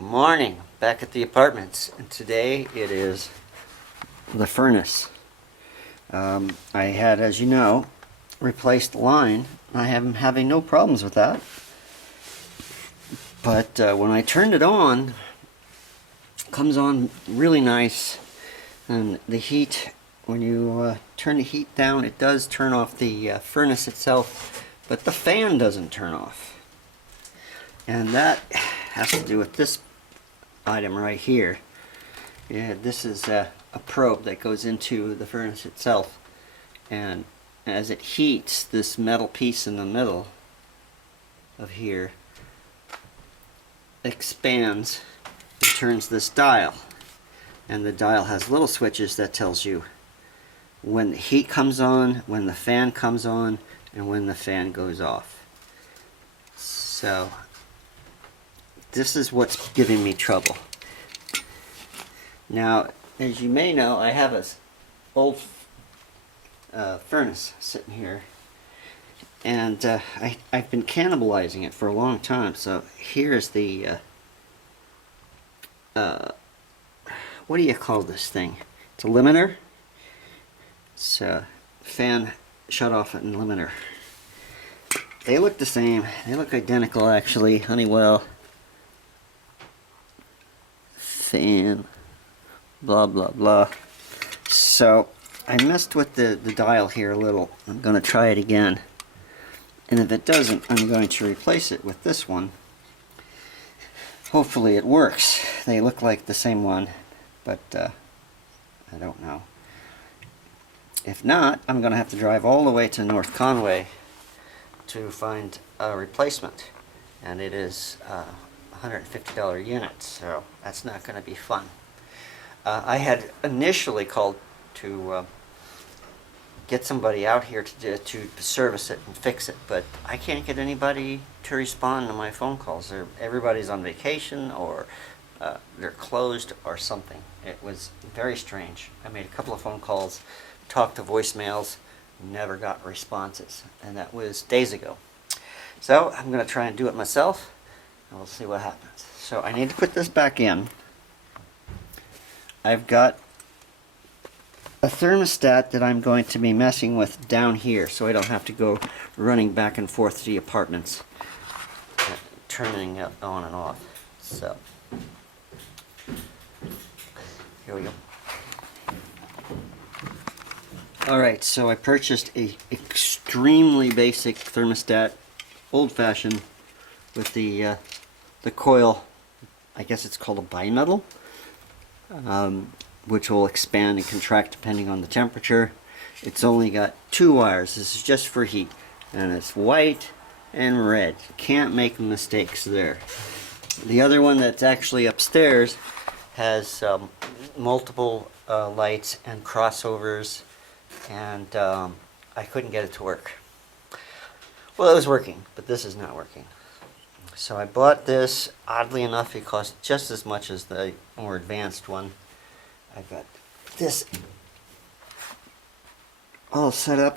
Morning, back at the apartments, and today it is the furnace. I had, as you know, replaced the line. I am having no problems with that. But when I turned it on, it comes on really nice, and the heat, when you turn the heat down, it does turn off the furnace itself, but the fan doesn't turn off. And that has to do with this item right here. Yeah, this is a probe that goes into the furnace itself, and as it heats, this metal piece in the middle of here expands and turns this dial, and the dial has little switches that tells you when the heat comes on, when the fan comes on, and when the fan goes off. So this is what's giving me trouble. Now, as you may know, I have an old furnace sitting here, and I've been cannibalizing it for a long time. So here's the what do you call this thing? It's a limiter. It's a fan shut-off and limiter. They look the same. They look identical, actually. Honeywell fan, blah blah blah. So I messed with the dial here a little. I'm going to try it again, and if it doesn't, I'm going to replace it with this one. Hopefully it works. They look like the same one, but I don't know. If not, I'm going to have to drive all the way to North Conway to find a replacement, and it is $150 unit, so that's not going to be fun. I had initially called to get somebody out here to service it and fix it, but I can't get anybody to respond to my phone calls. Everybody's on vacation, or they're closed or something. It was very strange. I made a couple of phone calls, talked to voicemails, never got responses, and that was days ago. So I'm going to try and do it myself, and we'll see what happens. So I need to put this back in. I've got a thermostat that I'm going to be messing with down here, so I don't have to go running back and forth to the apartments, turning it on and off. So here we go. Alright, so I purchased a extremely basic thermostat, old-fashioned, with the coil. I guess it's called a bimetal, which will expand and contract depending on the temperature. It's only got 2 wires. This is just for heat, and it's white and red. Can't make mistakes there. The other one that's actually upstairs has multiple lights and crossovers, and I couldn't get it to work. Well, it was working, but this is not working. So I bought this. Oddly enough, it cost just as much as the more advanced one. I got this all set up.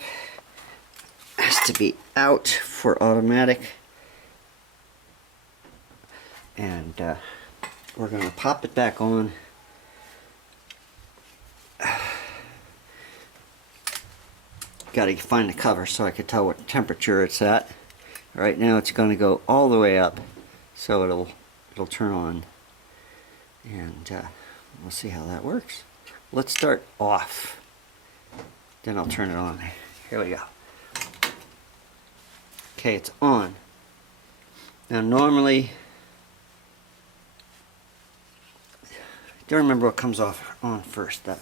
Has to be out for automatic, and we're going to pop it back on. Got to find the cover so I can tell what temperature it's at. Right now it's going to go all the way up, so it'll turn on, and we'll see how that works. Let's start off, then I'll turn it on. Here we go. Okay, it's on. Now normally, I don't remember what comes off on first. That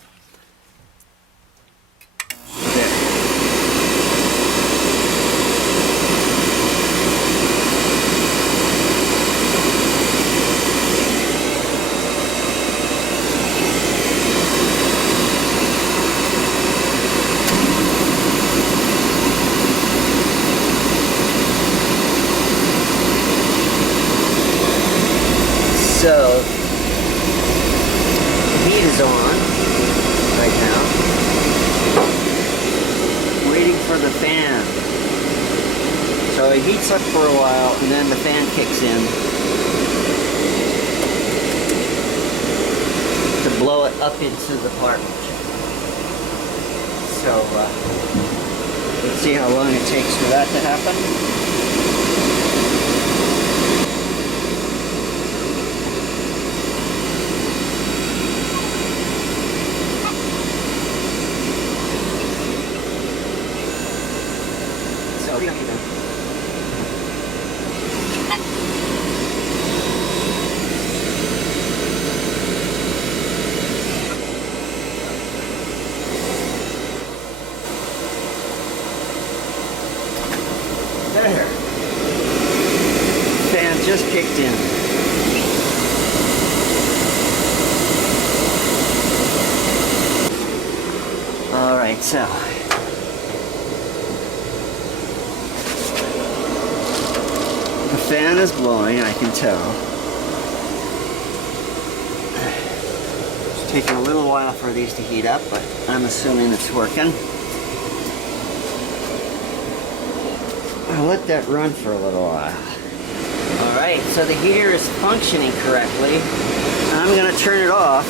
So, the heat is on right now. Waiting for the fan. So it heats up for a while, and then the fan kicks in. up into the apartment. So let's see how long it takes for that to happen. There. Fan just kicked in. All right, so the fan is blowing, I can tell. It's taking a little while for these to heat up, but I'm assuming it's working. I'll let that run for a little while. Alright, so the heater is functioning correctly. I'm going to turn it off.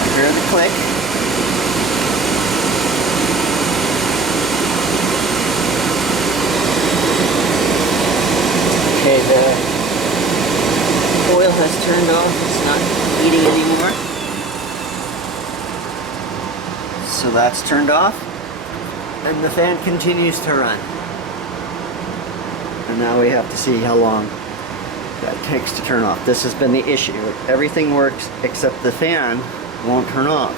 I hear the click. Okay, the oil has turned off. It's not heating anymore. So that's turned off, and the fan continues to run. And now we have to see how long that takes to turn off. This has been the issue. Everything works except the fan won't turn off.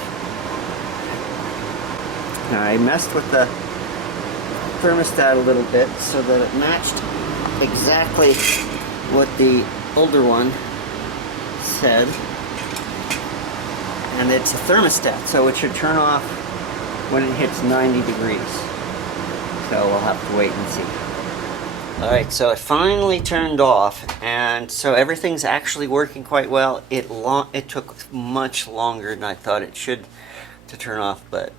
Now I messed with the thermostat a little bit so that it matched exactly what the older one said. And it's a thermostat, so it should turn off when it hits 90 degrees. So we'll have to wait and see. Alright, so it finally turned off, and so everything's actually working quite well. It took much longer than I thought it should to turn off, but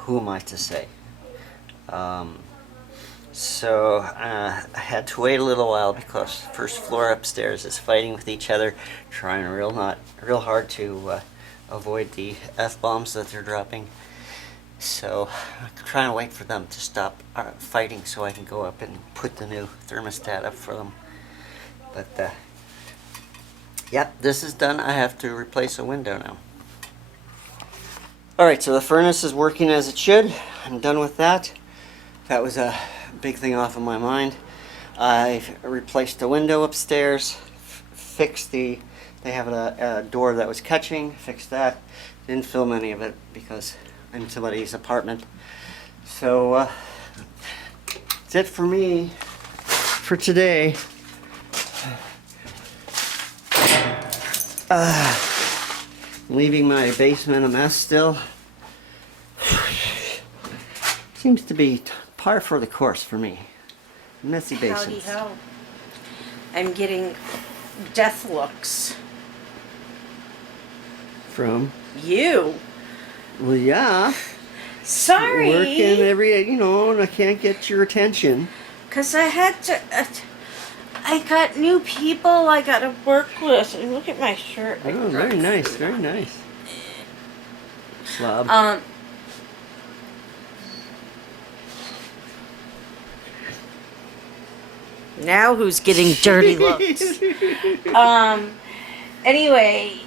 who am I to say? So I had to wait a little while because first floor upstairs is fighting with each other, trying real hard to avoid the F-bombs that they're dropping. So I'm trying to wait for them to stop fighting so I can go up and put the new thermostat up for them. But yep, this is done. I have to replace a window now. Alright, so the furnace is working as it should. I'm done with that. That was a big thing off of my mind. I've replaced the window upstairs, fixed they have a door that was catching, fixed that. Didn't film any of it because I'm somebody's apartment. So that's it for me for today. Leaving my basement a mess still. Seems to be par for the course for me. Messy basements. Howdy ho. I'm getting death looks. From? You. Well, yeah. Sorry. Working and I can't get your attention. Because I had to... I got new people I got to work with. And look at my shirt. Oh, very nice, very nice. Slob. Now who's getting dirty looks? Anyway,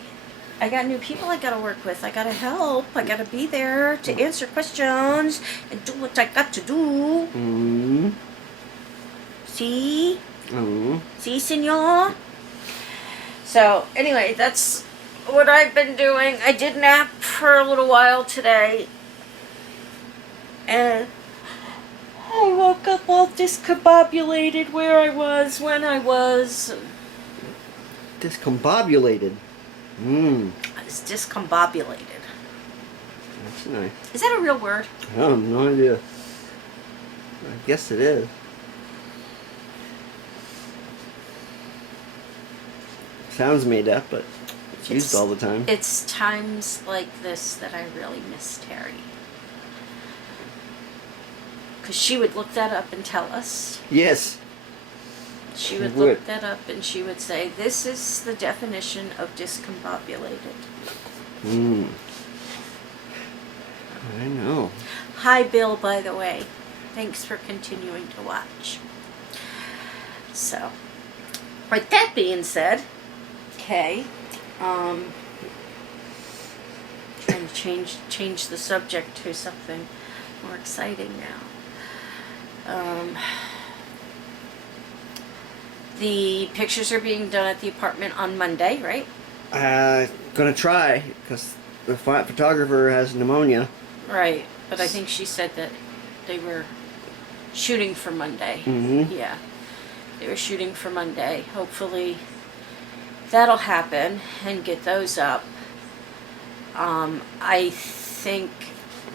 I got new people I gotta work with. I gotta help. I gotta be there to answer questions and do what I got to do. Mm-hmm. See? Mm-hmm. See, senor? So, anyway, that's what I've been doing. I did nap for a little while today. And I woke up all discombobulated where I was, when I was. Discombobulated. I was discombobulated. That's nice. Is that a real word? I have no idea. I guess it is. Sounds made up, but it's used all the time. It's times like this that I really miss Terry. Because she would look that up and tell us. Yes. She would would. look that up and she would say, this is the definition of discombobulated. Hmm. I know. Hi, Bill, by the way. Thanks for continuing to watch. So, with that being said, okay, trying to change the subject to something more exciting now. The pictures are being done at the apartment on Monday, right? Gonna try, because the photographer has pneumonia. Right, but I think she said that they were shooting for Monday. Mm-hmm. Yeah, they were shooting for Monday. Hopefully that'll happen and get those up. I think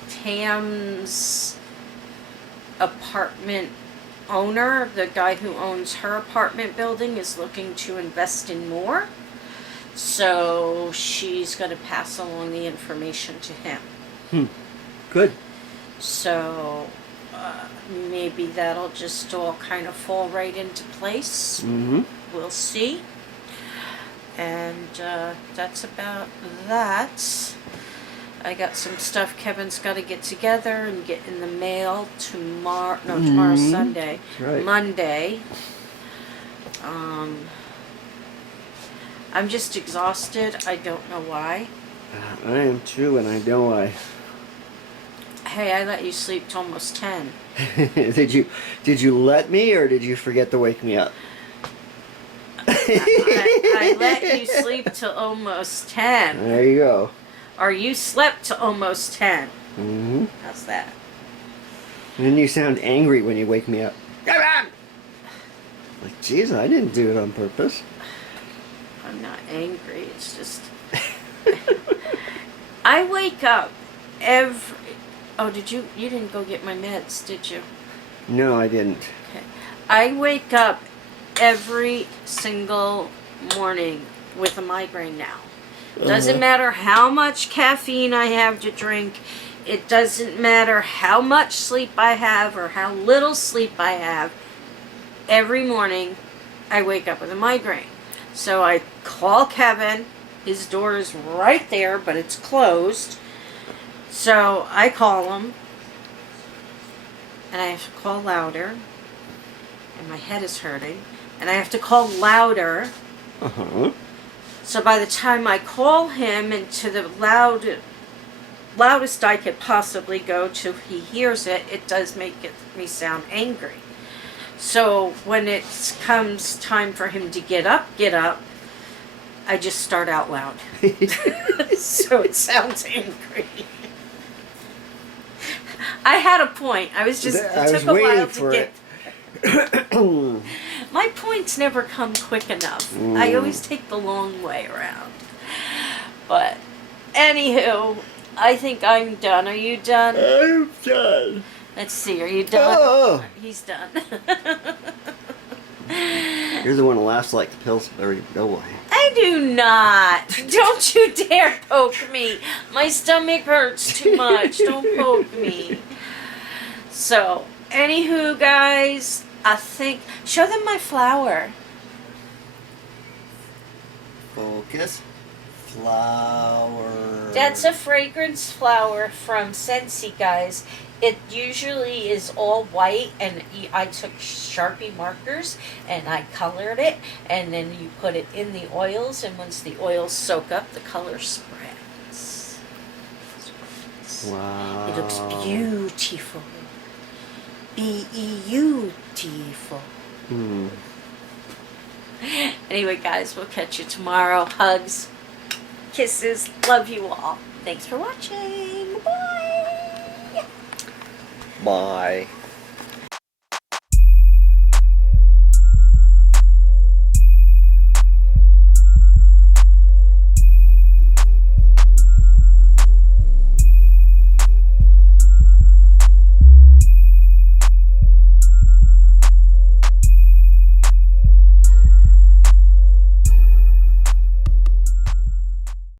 Tam's apartment owner, the guy who owns her apartment building, is looking to invest in more. So she's going to pass along the information to him. Good. So maybe that'll just all kind of fall right into place. Mm-hmm. We'll see. And that's about that. I got some stuff Kevin's got to get together and get in the mail tomorrow. No, tomorrow's Sunday. Right. Monday. I'm just exhausted. I don't know why. I am too, and I know why. Hey, I let you sleep till almost 10. Did you let me, or did you forget to wake me up? I let you sleep till almost 10. There you go. Or you slept till almost 10. Mm-hmm. How's that? And then you sound angry when you wake me up. Like, jeez, I didn't do it on purpose. I'm not angry. It's just... I wake up every... Oh, you didn't go get my meds, did you? No, I didn't. Okay. I wake up every single morning with a migraine now. Doesn't matter how much caffeine I have to drink. It doesn't matter how much sleep I have or how little sleep I have. Every morning, I wake up with a migraine. So I call Kevin. His door is right there, but it's closed. So I call him. And I have to call louder. And my head is hurting. And I have to call louder. Uh-huh. So by the time I call him into the loudest I could possibly go to, he hears it, it does make me sound angry. So when it comes time for him to get up, I just start out loud. So it sounds angry. I had a point. It took a while to get. My points never come quick enough. I always take the long way around. But, anywho, I think I'm done. Are you done? I'm done. Let's see, are you done? Oh. He's done. You're the one who laughs like the Pillsbury Doughboy. I do not. Don't you dare poke me. My stomach hurts too much. Don't poke me. So, anywho, guys, I think... Show them my flower. Focus. Flower. That's a fragrance flower from Scentsy, guys. It usually is all white, and I took Sharpie markers and I colored it, and then you put it in the oils, and once the oils soak up, the color spreads. Wow. It looks beautiful. Beautiful. Anyway, guys, we'll catch you tomorrow. Hugs, kisses, love you all. Thanks for watching. Bye. Bye.